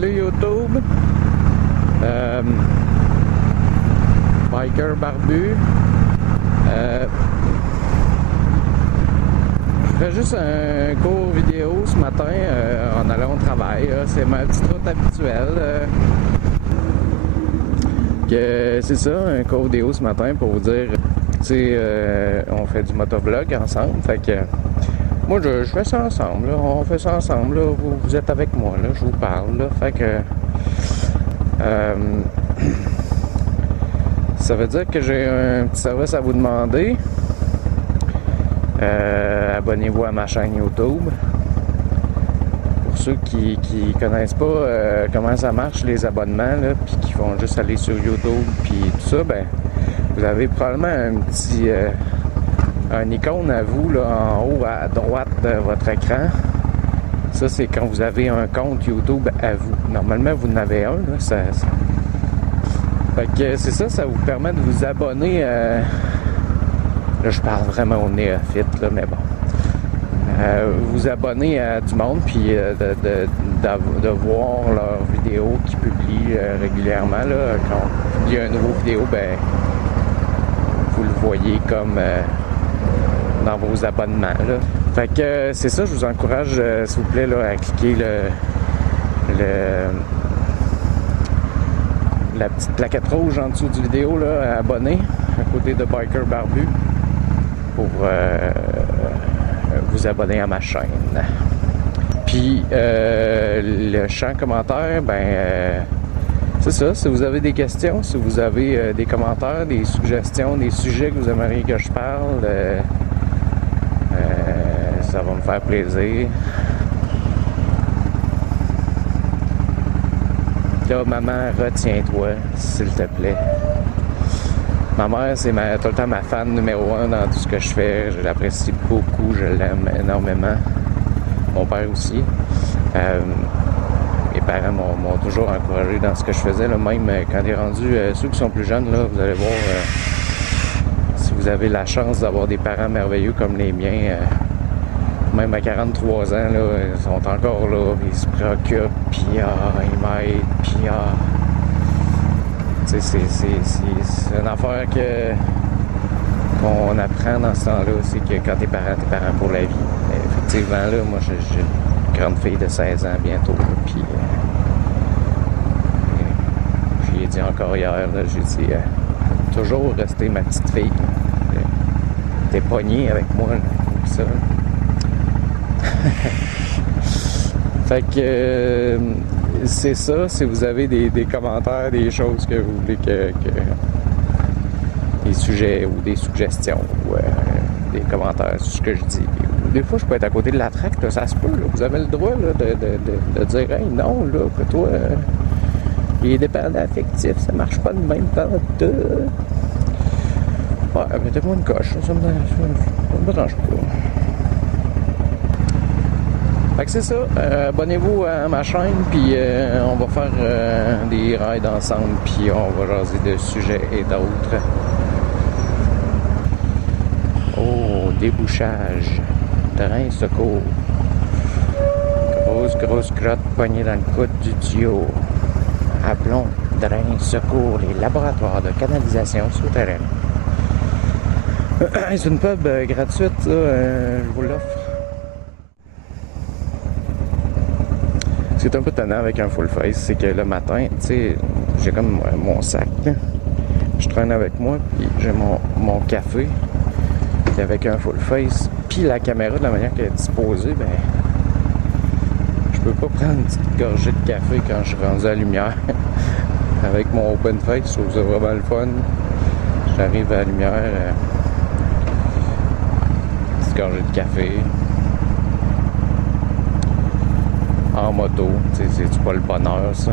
Salut YouTube! Biker barbu. Je fais juste un court vidéo ce matin en allant au travail. C'est ma petite route habituelle. C'est ça, un court vidéo ce matin pour vous dire, on fait du motovlog ensemble. Fait que moi je fais ça ensemble. Là. On fait ça ensemble. Là. Vous êtes avec moi, là, je vous parle. Là. Fait que ça veut dire que j'ai un petit service à vous demander. Abonnez-vous à ma chaîne YouTube. Pour ceux qui connaissent pas comment ça marche les abonnements, là, puis qui font juste aller sur YouTube puis tout ça, ben vous avez probablement un petit un icône à vous là, en haut à droite de votre écran. Ça, c'est quand vous avez un compte YouTube à vous. Normalement, vous en avez un, là, ça... Fait que c'est ça, ça vous permet de vous abonner. Là, je parle vraiment au néophyte, là, mais bon. Vous abonner à du monde, puis de voir leurs vidéos qu'ils publient régulièrement. Là, quand on publie une nouvelle vidéo, ben vous le voyez comme dans vos abonnements. Là. Fait que c'est ça, je vous encourage, s'il vous plaît, là, à cliquer la petite plaquette rouge en dessous du vidéo, là, à abonner, à côté de Biker Barbu, pour vous abonner à ma chaîne. Puis le champ commentaire, ben c'est ça, si vous avez des questions, si vous avez des commentaires, des suggestions, des sujets que vous aimeriez que je parle, ça va me faire plaisir. Là, maman, retiens-toi, s'il te plaît. Ma mère, c'est tout le temps ma fan numéro 1 dans tout ce que je fais. Je l'apprécie beaucoup, je l'aime énormément. Mon père aussi. Mes parents m'ont toujours encouragé dans ce que je faisais. Là, même quand il est rendu, ceux qui sont plus jeunes, là, vous allez voir, si vous avez la chance d'avoir des parents merveilleux comme les miens, même à 43 ans, là, ils sont encore là, ils se préoccupent, puis ils m'aident, puis c'est une affaire qu'on apprend dans ce temps-là, c'est que quand t'es parent pour la vie. Effectivement, là, moi, j'ai une grande fille de 16 ans bientôt, puis j'y ai dit encore hier, là, j'ai dit, toujours rester ma petite fille. T'es pogné avec moi, là, ça. Fait que c'est ça, si vous avez des commentaires, des choses que vous voulez que des sujets ou des suggestions ou des commentaires sur ce que je dis. Des fois, je peux être à côté de la traque, là, ça se peut. Là, vous avez le droit là, de dire « Hey, non, là, que toi, les dépendants affectifs, ça marche pas de même temps de... » Ouais, mettez-moi une coche, ça me dérange pas. Fait que c'est ça, abonnez-vous à ma chaîne, puis on va faire des rides ensemble, puis on va jaser de sujets et d'autres. Oh, débouchage, terrain secours. Grosse crotte poignée dans le coude du tuyau. Appelons drain secours, les laboratoires de canalisation souterraine. C'est une pub gratuite, ça, je vous l'offre. Ce qui est un peu tannant avec un full face, c'est que le matin, tu sais, j'ai comme mon sac, là. Je traîne avec moi, puis j'ai mon café, puis avec un full face, puis la caméra de la manière qu'elle est disposée, ben, je peux pas prendre une petite gorgée de café quand je suis rendu à la lumière. Avec mon open face, je trouve ça vraiment le fun. J'arrive à la lumière, petite gorgée de café. En moto, c'est pas le bonheur, ça.